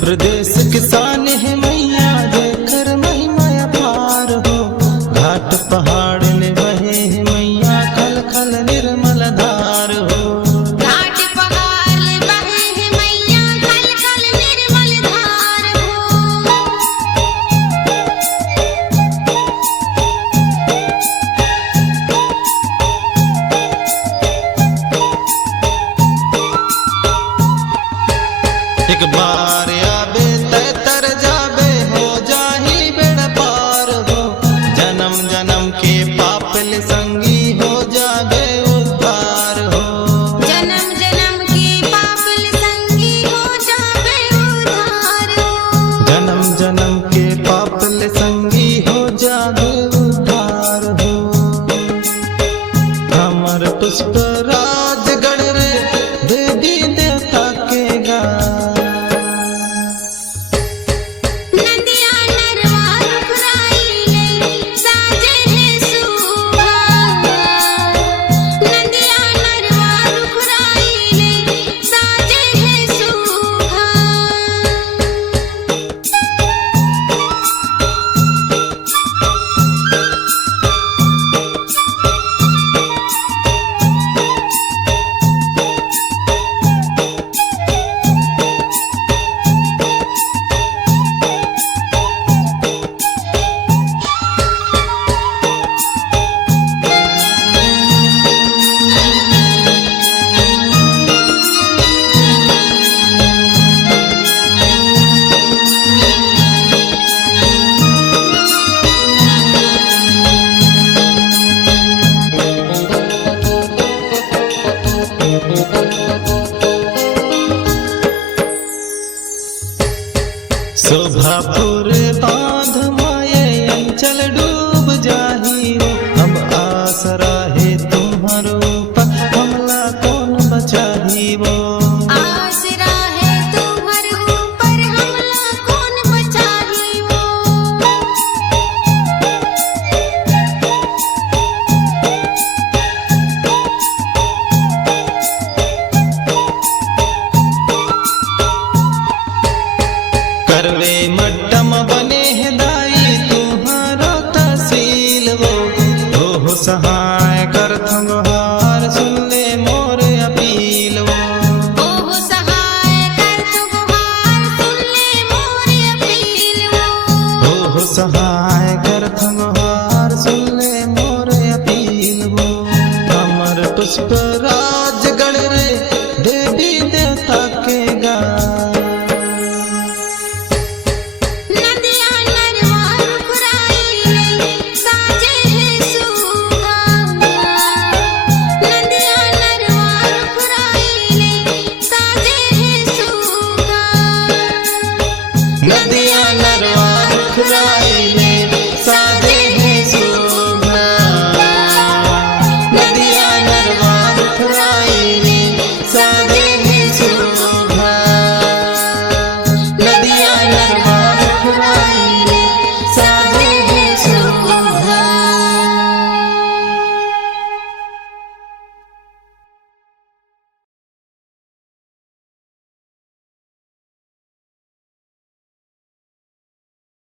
प्रदेश किसान है मैया देकर महिमा अपार हो। घाट पहाड़ ने बहे है मैया खल खल निर्मल धार हो। घाट पहाड़ ने बहे है मैया खल खल निर्मल धार हो। एक बार आबे तय तर जाबे हो जाही बेड़ा पार हो। जन्म जन्म के पाप ले संगी हो जाबे उद्धार हो। जन्म जन्म के पाप ले संगी हो जाबे उद्धार हो। जन्म जन्म के पाप ले संगी हो जाबे उद्धार हो। हमर पुष्प राजगढ़ रे देवी देवता के गा। शोभापुर बांध माये अंचल डूब जाही हो। हम आसरा है तुम्हार ऊपर हमला कौन बचाही वो। आसरा है तुम्हार ऊपर हमला कौन बचाही वो। करवे मट्टम बने है दाई तुम्हारा तहसील वो। हो सहाय कर थंगहार सुन ले मोर अपील वो। ओह सहाय कर तुगहार सुन ले मोर अपील वो। हो सहाय कर थंगहार सुन ले मोर अपील वो। हमर पुष्प